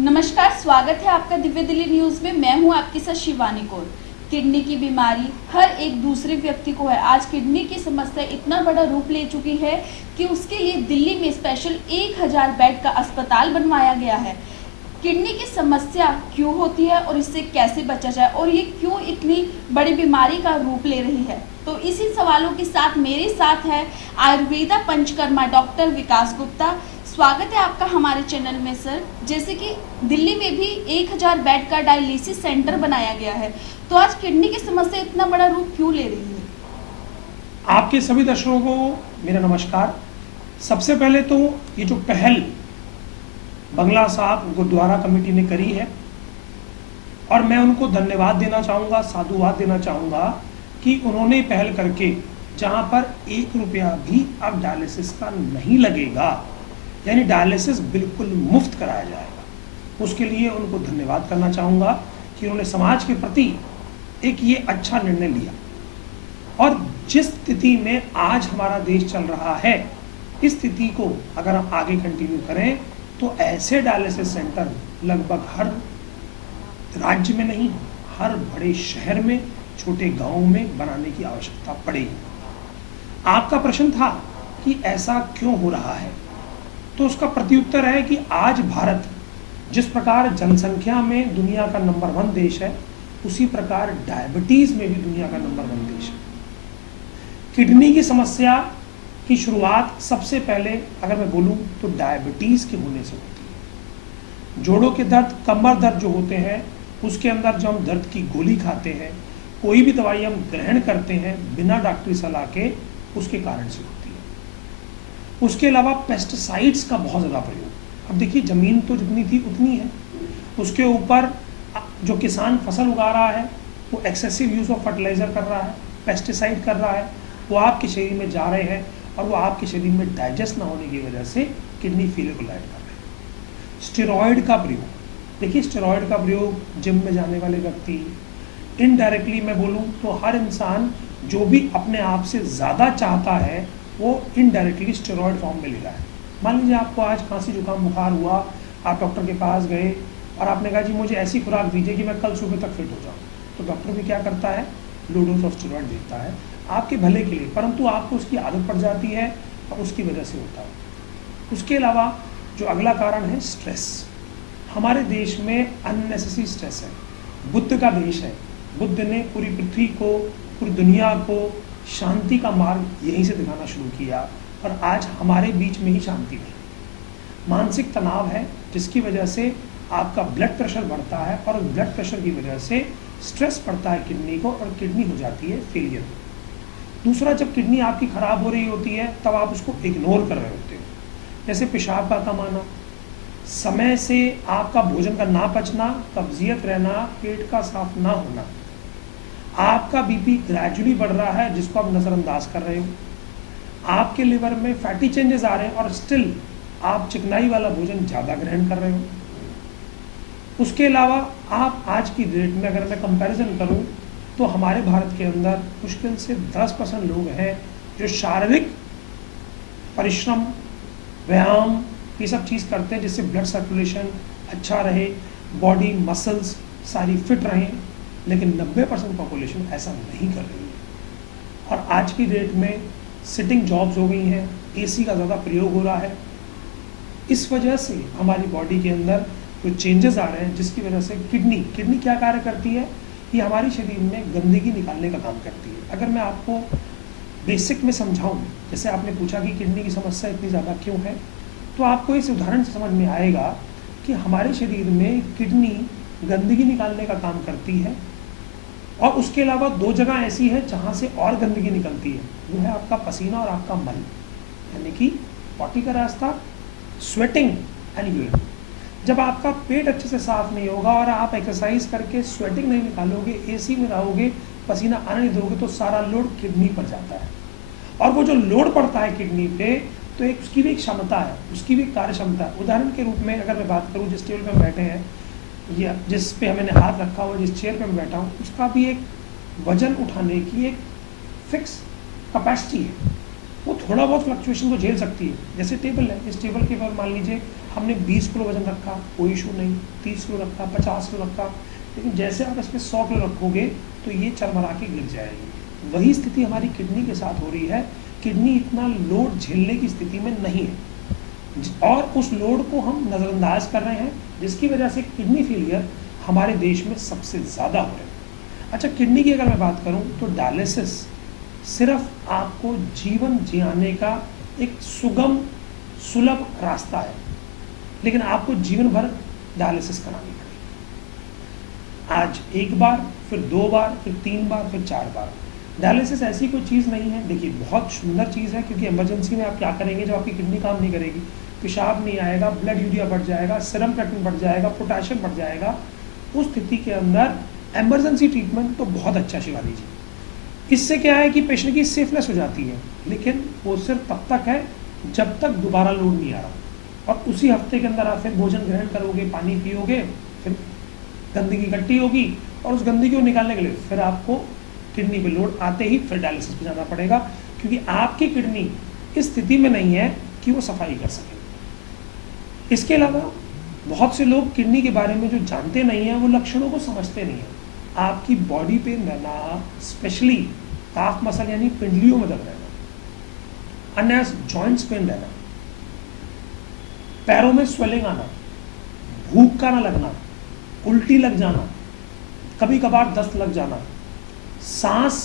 नमस्कार, स्वागत है आपका दिव्य दिल्ली न्यूज में। मैं हूं आपके साथ शिवानी कौर। किडनी की बीमारी हर एक दूसरे व्यक्ति को है। आज किडनी की समस्या इतना बड़ा रूप ले चुकी है कि उसके लिए दिल्ली में स्पेशल 1000 बेड का अस्पताल बनवाया गया है। किडनी की समस्या क्यों होती है और इससे कैसे बचा जाए और ये क्यों इतनी बड़ी बीमारी का रूप ले रही है, तो इसी सवालों के साथ मेरे साथ है आयुर्वेदा पंचकर्मा डॉक्टर विकास गुप्ता। स्वागत है आपका हमारे चैनल में सर। जैसे कि दिल्ली में भी 1000 बेड का डायलिसिस सेंटर बनाया गया है, तो आज किडनी की समस्या इतना बड़ा रूप क्यों ले रही है? आपके सभी दर्शकों को मेरा नमस्कार। सबसे पहले तो ये जो पहल बंगला साहब गुरुद्वारा कमेटी ने करी है, और मैं उनको धन्यवाद देना चाहूँगा, साधुवाद देना चाहूँगा कि उन्होंने पहल करके जहाँ पर 1 रुपया भी अब डायलिसिस का नहीं लगेगा, यानी डायलिसिस बिल्कुल मुफ्त कराया जाएगा, उसके लिए उनको धन्यवाद करना चाहूँगा कि उन्होंने समाज के प्रति एक ये अच्छा निर्णय लिया। और जिस स्थिति में आज हमारा देश चल रहा है, इस स्थिति को अगर हम आगे कंटिन्यू करें तो ऐसे डायलिसिस सेंटर लगभग हर राज्य में नहीं, हर बड़े शहर में, छोटे गांव में बनाने की आवश्यकता पड़ेगी। आपका प्रश्न था कि ऐसा क्यों हो रहा है, तो उसका प्रत्युत्तर है कि आज भारत जिस प्रकार जनसंख्या में दुनिया का नंबर 1 देश है, उसी प्रकार डायबिटीज में भी दुनिया का नंबर 1 देश है। किडनी की समस्या की शुरुआत सबसे पहले अगर मैं बोलूं तो डायबिटीज के होने से होती है। जोड़ों के दर्द, कमर दर्द जो होते हैं, उसके अंदर जो हम दर्द की गोली खाते हैं, कोई भी दवाई हम ग्रहण करते हैं बिना डॉक्टरी सलाह के, उसके कारण से होती है। उसके अलावा पेस्टिसाइड्स का बहुत ज़्यादा प्रयोग। अब देखिए, ज़मीन तो जितनी थी उतनी है, उसके ऊपर जो किसान फसल उगा रहा है वो एक्सेसिव यूज़ ऑफ फर्टिलाइज़र कर रहा है, पेस्टिसाइड कर रहा है, वो आपके शरीर में जा रहे हैं और वो आपके शरीर में डाइजेस्ट ना होने की वजह से किडनी फेलियर को लाइट कर रहे हैं। स्टेरॉयड का प्रयोग, देखिए स्टेरॉयड का प्रयोग जिम में जाने वाले व्यक्ति, इनडायरेक्टली मैं बोलूँ तो हर इंसान जो भी अपने आप से ज़्यादा चाहता है वो इनडायरेक्टली स्टेरॉयड फॉर्म में ले रहा है। मान लीजिए आपको आज खांसी जुकाम बुखार हुआ, आप डॉक्टर के पास गए और आपने कहा जी मुझे ऐसी खुराक दीजिए कि मैं कल सुबह तक फिट हो जाऊँ, तो डॉक्टर भी क्या करता है, लो डोज ऑफ स्टेरॉयड देता है आपके भले के लिए, परंतु आपको उसकी आदत पड़ जाती है और उसकी वजह से होता है। उसके अलावा जो अगला कारण है स्ट्रेस। हमारे देश में अननेसेसरी स्ट्रेस है। बुद्ध का देश है, बुद्ध ने पूरी पृथ्वी को, पूरी दुनिया को शांति का मार्ग यहीं से दिखाना शुरू किया, और आज हमारे बीच में ही शांति नहीं। मानसिक तनाव है जिसकी वजह से आपका ब्लड प्रेशर बढ़ता है, और ब्लड प्रेशर की वजह से स्ट्रेस पड़ता है किडनी को, और किडनी हो जाती है फेलियर। दूसरा, जब किडनी आपकी खराब हो रही होती है तब आप उसको इग्नोर कर रहे होते हो, जैसे पेशाब का कम आना, समय से आपका भोजन का ना पचना, कब्जियत रहना, पेट का साफ ना होना, आपका बीपी ग्रेजुअली बढ़ रहा है जिसको आप नज़रअंदाज कर रहे हो, आपके लिवर में फैटी चेंजेस आ रहे हैं और स्टिल आप चिकनाई वाला भोजन ज़्यादा ग्रहण कर रहे हो। उसके अलावा आप आज की डेट में अगर मैं कंपैरिजन करूं तो हमारे भारत के अंदर मुश्किल से 10% लोग हैं जो शारीरिक परिश्रम, व्यायाम, ये सब चीज़ करते हैं जिससे ब्लड सर्कुलेशन अच्छा रहे, बॉडी मसल्स सारी फिट रहें, लेकिन 90% पॉपुलेशन ऐसा नहीं कर रही है। और आज की डेट में सिटिंग जॉब्स हो गई हैं, एसी का ज़्यादा प्रयोग हो रहा है, इस वजह से हमारी बॉडी के अंदर जो चेंजेस आ रहे हैं, जिसकी वजह से किडनी क्या कार्य करती है, ये हमारे शरीर में गंदगी निकालने का काम करती है। अगर मैं आपको बेसिक में समझाऊं, जैसे आपने पूछा कि किडनी की समस्या इतनी ज़्यादा क्यों है, तो आपको इस उदाहरण से समझ में आएगा कि हमारे शरीर में किडनी गंदगी निकालने का काम करती है, और उसके अलावा 2 जगह ऐसी है जहाँ से और गंदगी निकलती है, वो है आपका पसीना और आपका मल, यानी कि पॉटी का रास्ता, स्वेटिंग एंड यूरिन। जब आपका पेट अच्छे से साफ नहीं होगा और आप एक्सरसाइज करके स्वेटिंग नहीं निकालोगे, एसी में रहोगे, पसीना आने नहीं दोगे, तो सारा लोड किडनी पर जाता है। और वो जो लोड पड़ता है किडनी पे, तो एक उसकी भी एक क्षमता है, उसकी भी कार्य क्षमता है। उदाहरण के रूप में अगर मैं बात करूँ, जिस टेबल पे हम बैठे हैं या जिस पे मैंने हाथ रखा हुआ, जिस चेयर पे मैं बैठा हूँ, उसका भी एक वजन उठाने की एक फिक्स कैपेसिटी है। वो थोड़ा बहुत फ्लक्चुएशन को झेल सकती है। जैसे टेबल है, इस टेबल के ऊपर मान लीजिए हमने 20 किलो वजन रखा, कोई इशू नहीं, 30 किलो रखा, 50 किलो रखा, लेकिन जैसे आप इसमें 100 किलो रखोगे तो ये चरमरा के गिर जाएगी। वही स्थिति हमारी किडनी के साथ हो रही है। किडनी इतना लोड झेलने की स्थिति में नहीं है और उस लोड को हम नज़रअंदाज कर रहे हैं, जिसकी वजह से किडनी फेलियर हमारे देश में सबसे ज़्यादा हो रहा है। अच्छा, किडनी की अगर मैं बात करूं तो डायलिसिस सिर्फ आपको जीवन जियाने का एक सुगम सुलभ रास्ता है, लेकिन आपको जीवन भर डायलिसिस करानी पड़ेगी। आज एक बार, फिर 2 बार, फिर 3 बार, फिर 4 बार। डायलिसिस ऐसी कोई चीज़ नहीं है, देखिए बहुत सुंदर चीज़ है, क्योंकि इमरजेंसी में आप क्या करेंगे जब आपकी किडनी काम नहीं करेगी, पेशाब नहीं आएगा, ब्लड यूरिया बढ़ जाएगा, सीरम क्रिएटिनिन बढ़ जाएगा, पोटेशियम बढ़ जाएगा। उस स्थिति के अंदर इमरजेंसी ट्रीटमेंट तो बहुत अच्छा शिवानी जी। इससे क्या है कि पेशेंट की सेफनेस हो जाती है, लेकिन वो सिर्फ तब तक है जब तक दोबारा लोड नहीं आ रहा। और उसी हफ्ते के अंदर आप फिर भोजन ग्रहण करोगे, पानी पियोगे, फिर गंदगी इकट्ठी होगी और उस गंदगी को निकालने के लिए फिर आपको किडनी पे लोड आते ही फिर डायलिसिस पे जाना पड़ेगा, क्योंकि आपकी किडनी इस स्थिति में नहीं है कि वो सफाई कर सके। इसके अलावा बहुत से लोग किडनी के बारे में जो जानते नहीं हैं, वो लक्षणों को समझते नहीं हैं। आपकी बॉडी पेन रहना, स्पेशली काफ मसल यानी पिंडलियों में दर्द रहना, अन्य जॉइंट्स पेन रहना, पैरों में स्वेलिंग आना, भूख का ना लगना, उल्टी लग जाना, कभी कभार दस्त लग जाना, सांस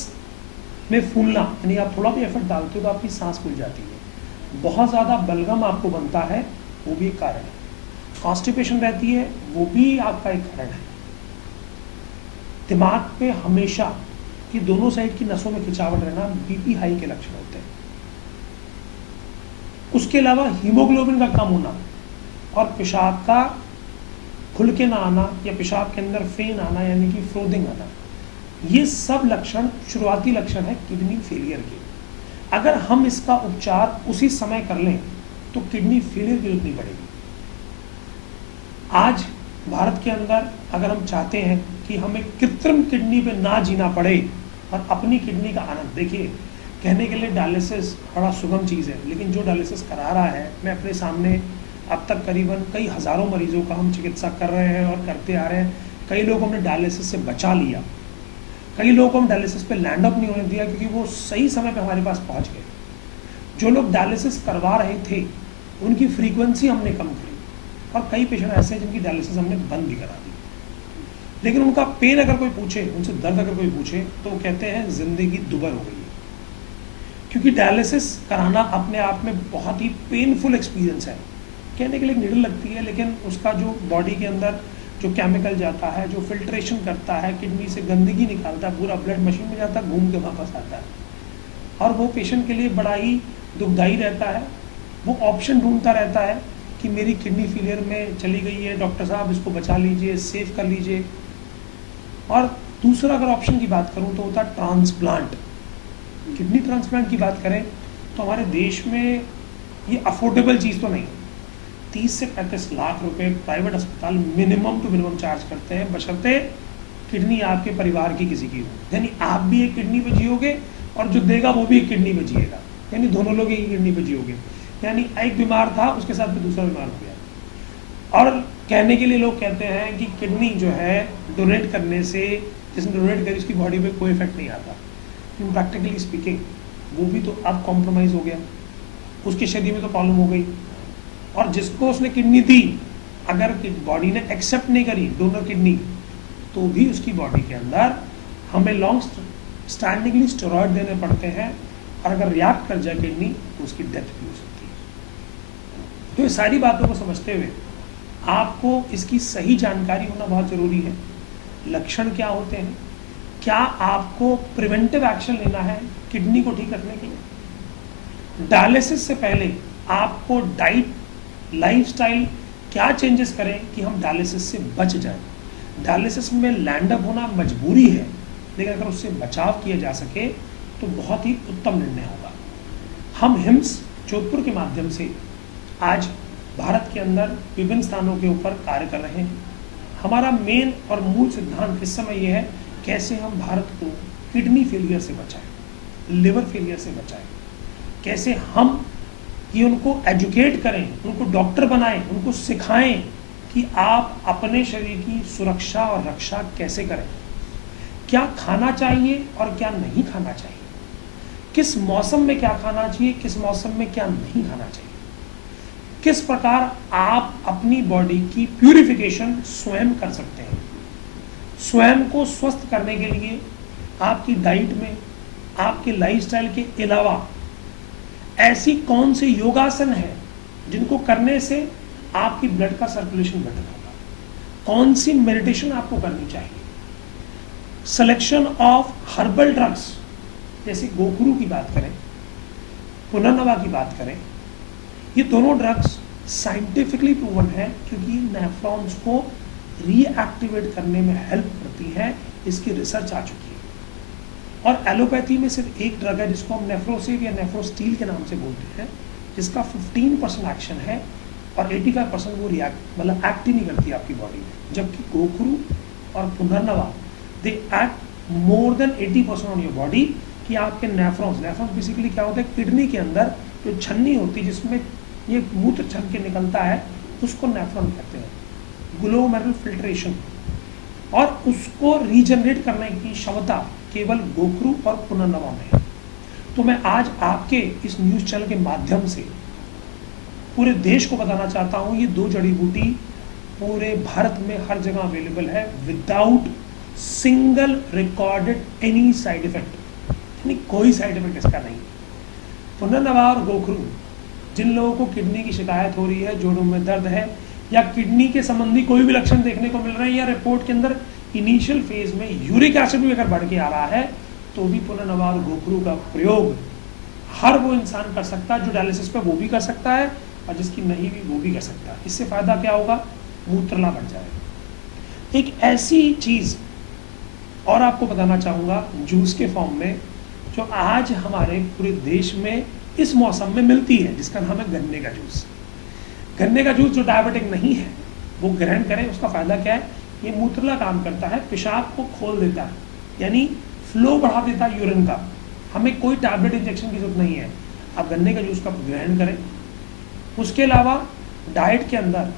में फूलना, यानी आप थोड़ा भी एफर्ट डालते हो तो आपकी सांस फूल जाती है, बहुत ज़्यादा बलगम आपको बनता है, वो भी एक कारण है, कॉन्स्टिपेशन रहती है, वो भी आपका एक कारण है, दिमाग पे हमेशा कि दोनों साइड की नसों में खिंचावट रहना बीपी हाई के लक्षण होते हैं। उसके अलावा हीमोग्लोबिन का कम होना और पेशाब का खुल के ना आना या पेशाब के अंदर फेन आना यानी कि फ्रोदिंग आना, ये सब लक्षण शुरुआती लक्षण है किडनी फेलियर के। अगर हम इसका उपचार उसी समय कर लें तो किडनी फेलियर की जरूरत नहीं पड़ेगी। आज भारत के अंदर अगर हम चाहते हैं कि हमें कृत्रिम किडनी पे ना जीना पड़े और अपनी किडनी का आनंद, देखिए कहने के लिए डायलिसिस बड़ा सुगम चीज़ है, लेकिन जो डायलिसिस करा रहा है, मैं अपने सामने अब तक करीबन कई हज़ारों मरीजों का हम चिकित्सा कर रहे हैं और करते आ रहे हैं। कई लोग हमने डायलिसिस से बचा लिया, कई लोगों को हम डायलिसिस पे लैंड अप नहीं होने दिया क्योंकि वो सही समय पे हमारे पास पहुंच गए। जो लोग डायलिसिस करवा रहे थे उनकी फ्रीक्वेंसी हमने कम करी और कई पेशेंट ऐसे हैं जिनकी डायलिसिस हमने बंद भी करा दी। लेकिन उनका पेन अगर कोई पूछे, उनसे दर्द अगर कोई पूछे तो वो कहते हैं जिंदगी दुबर हो गई है, क्योंकि डायलिसिस कराना अपने आप में बहुत ही पेनफुल एक्सपीरियंस है। कहने के लिए निडल लगती है, लेकिन उसका जो बॉडी के अंदर जो केमिकल जाता है, जो फिल्ट्रेशन करता है, किडनी से गंदगी निकालता है, पूरा ब्लड मशीन में जाता है, घूम के वापस आता है और वो पेशेंट के लिए बड़ा ही दुखदायी रहता है। वो ऑप्शन ढूंढता रहता है कि मेरी किडनी फेलियर में चली गई है, डॉक्टर साहब इसको बचा लीजिए, सेव कर लीजिए। और दूसरा अगर ऑप्शन की बात करूं तो होता है ट्रांसप्लांट। किडनी ट्रांसप्लांट की बात करें तो हमारे देश में ये अफोर्डेबल चीज़ तो नहीं, 30 से 35 लाख रुपए प्राइवेट अस्पताल मिनिमम टू मिनिमम चार्ज करते हैं, बशर्ते किडनी आपके परिवार की किसी की हो, यानी आप भी एक किडनी पे जियोगे और जो देगा वो भी एक किडनी पे जिएगा, यानी दोनों लोग एक किडनी पे जियोगे। यानी एक बीमार था, उसके साथ में दूसरा बीमार हो गया। और कहने के लिए लोग कहते हैं कि किडनी जो है डोनेट करने से, जिसने डोनेट करी उसकी बॉडी पे कोई इफेक्ट नहीं आता, लेकिन प्रैक्टिकली स्पीकिंग वो भी तो अब कॉम्प्रोमाइज़ हो गया, उसके शरीर में तो प्रॉब्लम हो गई। और जिसको उसने किडनी दी, अगर बॉडी ने एक्सेप्ट नहीं करी डोनर किडनी, तो भी उसकी बॉडी के अंदर हमें लॉन्ग स्टैंडिंगली स्टेरॉयड देने पड़ते हैं और अगर रिएक्ट कर जाए किडनी तो उसकी डेथ भी हो सकती है। तो ये सारी बातों को समझते हुए आपको इसकी सही जानकारी होना बहुत ज़रूरी है। लक्षण क्या होते हैं, क्या आपको प्रिवेंटिव एक्शन लेना है किडनी को ठीक रखने के लिए, डायलिसिस से पहले आपको डाइट, लाइफस्टाइल क्या चेंजेस करें कि हम डायलिसिस से बच जाएं। डायलिसिस में लैंड अप होना मजबूरी है, लेकिन अगर उससे बचाव किया जा सके तो बहुत ही उत्तम निर्णय होगा। हम हिम्स जोधपुर के माध्यम से आज भारत के अंदर विभिन्न स्थानों के ऊपर कार्य कर रहे हैं। हमारा मेन और मूल सिद्धांत इस समय यह है कैसे हम भारत को किडनी फेलियर से बचाएं, लिवर फेलियर से बचाएं, कैसे हम कि उनको एजुकेट करें, उनको डॉक्टर बनाएं, उनको सिखाएं कि आप अपने शरीर की सुरक्षा और रक्षा कैसे करें, क्या खाना चाहिए और क्या नहीं खाना चाहिए, किस मौसम में क्या खाना चाहिए, किस मौसम में क्या नहीं खाना चाहिए, किस प्रकार आप अपनी बॉडी की प्यूरिफिकेशन स्वयं कर सकते हैं। स्वयं को स्वस्थ करने के लिए आपकी डाइट में, आपके लाइफस्टाइल के अलावा ऐसी कौन से योगासन है जिनको करने से आपकी ब्लड का सर्कुलेशन बेटर होगा, कौन सी मेडिटेशन आपको करनी चाहिए, सिलेक्शन ऑफ हर्बल ड्रग्स जैसे गोखरू की बात करें, पुनर्नवा की बात करें, ये दोनों ड्रग्स साइंटिफिकली प्रूवन है क्योंकि नेफ्रॉन्स को रीएक्टिवेट करने में हेल्प करती है। इसकी रिसर्च आ चुकी है। और एलोपैथी में सिर्फ एक ड्रग है जिसको हम नेफ्रोसिव या नेफ्रोस्टील के नाम से बोलते हैं, जिसका 15% एक्शन है और 85% वो रिएक्ट मतलब एक्ट ही नहीं करती आपकी बॉडी में, जबकि गोखरू और पुनर्नवा they act more than 80% on your body कि आपके नेफ्रॉन्स बेसिकली क्या होता है, किडनी के अंदर जो छन्नी होती है जिसमें ये मूत्र छन के निकलता है उसको नेफ्रॉन कहते हैं, ग्लोमेरुलर फिल्ट्रेशन, और उसको रीजनरेट करने की क्षमता केवल गोखरू और पुनर्नवा में है। तो मैं आज आपके इस न्यूज़ चैनल के माध्यम से पूरे देश को बताना चाहता हूँ, ये 2 जड़ी बूटी पूरे भारत में हर जगह अवेलेबल है without single recorded any side effect, यानी कोई साइड इफेक्ट इसका नहीं। पुनर्नवा और गोखरू जिन लोगों को किडनी की शिकायत हो रही है, जोड़ों में दर्द है या किडनी के संबंधी कोई भी लक्षण देखने को मिल रहे हैं या रिपोर्ट के अंदर इनिशियल फेज में यूरिक एसिड भी अगर बढ़ के आ रहा है, तो भी पुनर्नवा और गोखरू का प्रयोग हर वो इंसान कर सकता है जो डायलिसिस पे वो भी कर सकता है और जिसकी नहीं भी वो भी कर सकता है। इससे फायदा क्या होगा, मूत्रला बढ़ जाएगा। एक ऐसी चीज और आपको बताना चाहूंगा जूस के फॉर्म में, जो आज हमारे पूरे देश में इस मौसम में मिलती है, जिसका नाम है गन्ने का जूस। गन्ने का जूस जो डायबिटिक नहीं है वो ग्रहण करें। उसका फायदा क्या है, ये मूत्रला काम करता है, पेशाब को खोल देता है, यानी फ्लो बढ़ा देता है यूरिन का। हमें कोई टैबलेट इंजेक्शन की जरूरत नहीं है, आप गन्ने का जूस का ग्रहण करें। उसके अलावा डाइट के अंदर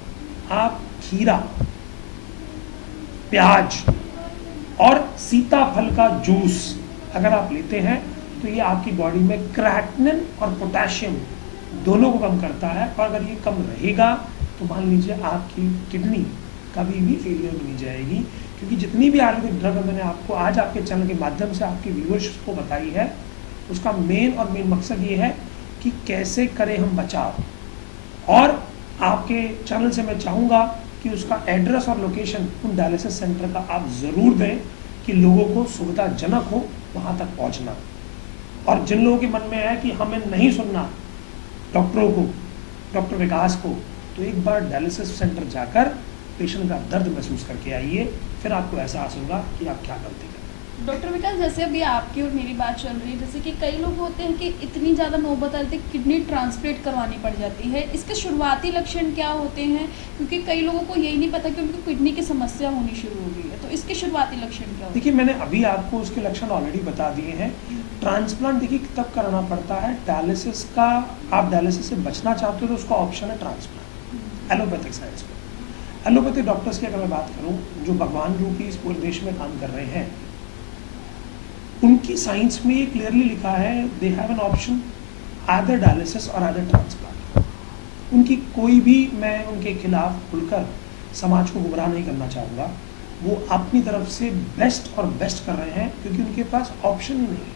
आप खीरा, प्याज और सीताफल का जूस अगर आप लेते हैं तो ये आपकी बॉडी में क्रेटिनिन और पोटेशियम दोनों को कम करता है। और अगर ये कम रहेगा तो मान लीजिए आपकी किडनी कभी भी फेलियर नहीं जाएगी, क्योंकि जितनी भी आयुर्वेदिक ड्रग मैंने आपको आज आपके चैनल के माध्यम से आपके व्यूअर्स को बताई है, उसका मेन मकसद ये है कि कैसे करें हम बचाव। और आपके चैनल से मैं चाहूँगा कि उसका एड्रेस और लोकेशन उन डायलिसिस सेंटर का आप ज़रूर दें कि लोगों को सुविधाजनक हो वहाँ तक पहुँचना। और जिन लोगों के मन में है कि हमें नहीं सुनना डॉक्टरों को, डॉक्टर विकास को, तो एक बार डायलिसिस सेंटर जाकर पेशेंट का दर्द महसूस करके आइए, फिर आपको एहसास होगा कि आप क्या गलती कर। डॉक्टर विकास, जैसे अभी आपकी और मेरी बात चल रही है, जैसे कि कई लोग होते हैं कि इतनी ज़्यादा नौबत आती है किडनी ट्रांसप्लांट करवानी पड़ जाती है, इसके शुरुआती लक्षण क्या होते हैं? क्योंकि कई लोगों को यही नहीं पता कि उनको किडनी की समस्या होनी शुरू हो गई है, तो इसके शुरुआती लक्षण क्या होते हैं? देखिए, मैंने अभी आपको उसके लक्षण ऑलरेडी बता दिए हैं। ट्रांसप्लांट देखिए तब कराना पड़ता है, डायलिसिस का आप डायलिसिस से बचना चाहते हो तो उसका ऑप्शन है ट्रांसप्लांट एलोपैथिक साइंस में। एलोपैथिक डॉक्टर्स की अगर मैं बात करूं जो भगवान रूपी इस पूरे देश में काम कर रहे हैं, उनकी साइंस में ये क्लियरली लिखा है they have an option either dialysis और आइदर ट्रांसप्लांट। उनकी कोई भी, मैं उनके खिलाफ खुलकर समाज को गुमराह नहीं करना चाहूँगा। वो अपनी तरफ से बेस्ट और बेस्ट कर रहे हैं क्योंकि उनके पास ऑप्शन ही नहीं है।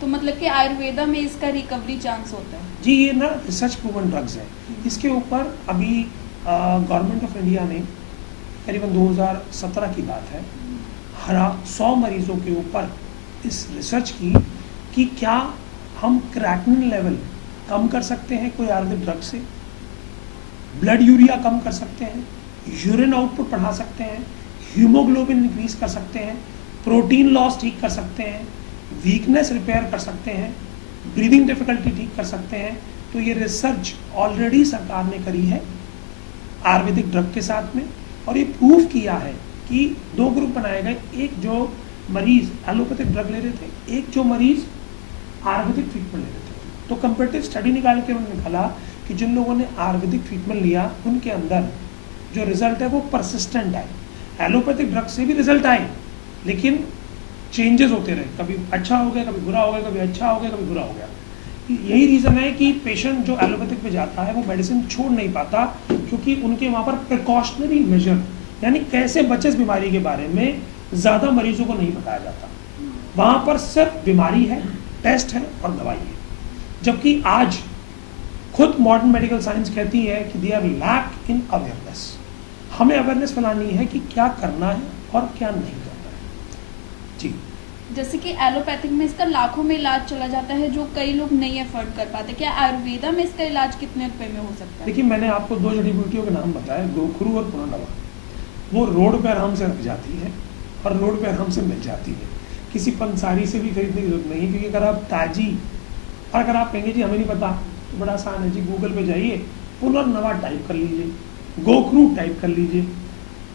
तो मतलब कि आयुर्वेदा में इसका रिकवरी चांस होता है? जी, ये ना रिसर्च प्रूवन ड्रग्स है। इसके ऊपर अभी गवर्नमेंट ऑफ इंडिया ने करीबन 2017 की बात है, 100 मरीजों के ऊपर इस रिसर्च की कि क्या हम क्रेटिनिन लेवल कम कर सकते हैं कोई आयुर्वेदिक ड्रग से, ब्लड यूरिया कम कर सकते हैं, यूरिन आउटपुट बढ़ा सकते हैं, हीमोग्लोबिन इंक्रीज कर सकते हैं, प्रोटीन लॉस ठीक कर सकते हैं, वीकनेस रिपेयर कर सकते हैं, ब्रीदिंग डिफिकल्टी ठीक कर सकते हैं। तो ये रिसर्च ऑलरेडी सरकार ने करी है आयुर्वेदिक ड्रग के साथ में, और ये प्रूव किया है कि 2 ग्रुप बनाए गए, एक जो मरीज एलोपैथिक ड्रग ले रहे थे, एक जो मरीज आयुर्वेदिक ट्रीटमेंट ले रहे थे। तो कंपेरेटिव स्टडी निकाल के उन्होंने निकाला कि जिन लोगों ने आयुर्वेदिक ट्रीटमेंट लिया उनके अंदर जो रिजल्ट है वो परसिस्टेंट आए। एलोपैथिक ड्रग से भी रिजल्ट आए लेकिन चेंजेस होते रहे, कभी अच्छा हो गया, कभी बुरा हो गया, कभी अच्छा हो गया, कभी बुरा हो गया। यही रीज़न है कि पेशेंट जो एलोपैथिक पे जाता है वो मेडिसिन छोड़ नहीं पाता, क्योंकि उनके वहाँ पर प्रिकॉशनरी मेजर यानी कैसे बचे इस बीमारी के बारे में ज़्यादा मरीजों को नहीं बताया जाता। वहाँ पर सिर्फ बीमारी है, टेस्ट है और दवाई है। जबकि आज खुद मॉडर्न मेडिकल साइंस कहती है कि they are lack in awareness. हमें अवेयरनेस फैलानी है कि क्या करना है और क्या नहीं करना है। जी, जैसे कि एलोपैथिक में इसका लाखों में इलाज चला जाता है जो कई लोग नहीं अफोर्ड कर पाते, क्या आयुर्वेदा में इसका इलाज कितने रुपए में हो सकता है? देखिए मैंने आपको 2 जड़ी बूटियों के नाम बताए, गोखरू और पुनर्नवा। वो रोड पे आराम से रख जाती है और रोड पे आराम से मिल जाती है, किसी पंसारी से भी खरीदने की जरूरत नहीं। क्योंकि अगर आप ताजी, और अगर आप कहेंगे जी हमें नहीं पता, तो बड़ा आसान है जी, गूगल पे जाइए, पुनर्नवा टाइप कर लीजिए, गोखरू टाइप कर लीजिए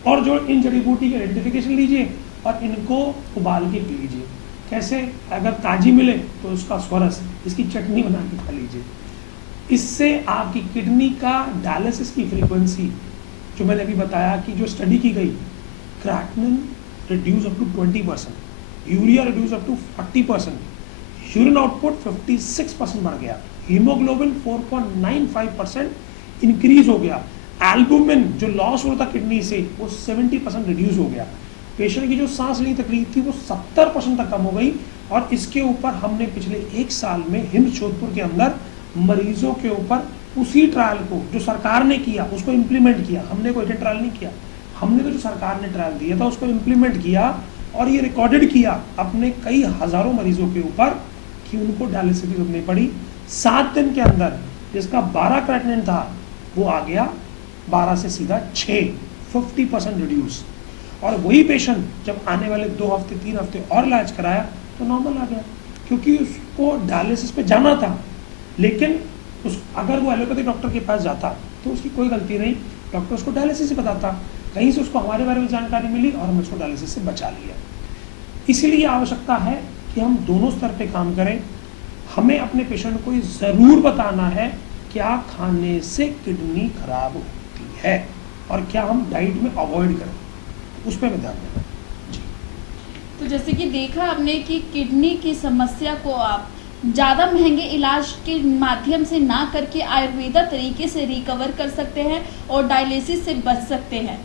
और जो इन जड़ी बूटी के आइडेंटिफिकेशन लीजिए और इनको उबाल के पी लीजिए। कैसे? अगर ताजी मिले तो उसका स्वरस, इसकी चटनी बना के खा लीजिए। इससे आपकी किडनी का डायलिसिस की फ्रीक्वेंसी, जो मैंने अभी बताया कि जो स्टडी की गई, creatinine reduce up to 20%, urea reduce up to 40%, urine output 56% बढ़ गया, हीमोग्लोबिन 4.95% इंक्रीज हो गया, एल्बुमिन जो लॉस हो रहा था किडनी से वो 70% रिड्यूस हो गया, पेशेंट की जो सांस लेने की तकलीफ थी वो 70% तक कम हो गई। और इसके ऊपर हमने पिछले 1 साल में हिम्स जोधपुर के अंदर मरीजों के ऊपर उसी ट्रायल को जो सरकार ने किया उसको इम्प्लीमेंट किया। हमने कोई ट्रायल नहीं किया, हमने तो जो सरकार ने ट्रायल दिया था उसको इम्प्लीमेंट किया और ये रिकॉर्डेड किया अपने कई हजारों मरीजों के ऊपर कि उनको डायलिसिस की जरूरत नहीं पड़ी। 7 दिन के अंदर जिसका 12 क्रेटिनिन था वो आ गया 12 से सीधा 6, 50% रिड्यूस। और वही पेशेंट जब आने वाले 2 हफ्ते 3 हफ्ते और इलाज कराया तो नॉर्मल आ गया, क्योंकि उसको डायलिसिस पे जाना था। लेकिन अगर वो एलोपैथिक डॉक्टर के पास जाता तो उसकी कोई गलती नहीं, डॉक्टर उसको डायलिसिस से बताता, कहीं से उसको हमारे बारे में जानकारी मिली और हमने उसको डायलिसिस से बचा लिया। इसीलिए आवश्यकता है कि हम दोनों स्तर पे काम करें। हमें अपने पेशेंट को ज़रूर बताना है क्या खाने से किडनी खराब होती है और क्या हम डाइट में अवॉइड करें, उस पर ध्यान देना। जी, तो जैसे कि देखा आपने कि किडनी की समस्या को आप ज़्यादा महंगे इलाज के माध्यम से ना करके आयुर्वेदा तरीके से रिकवर कर सकते हैं और डायलिसिस से बच सकते हैं।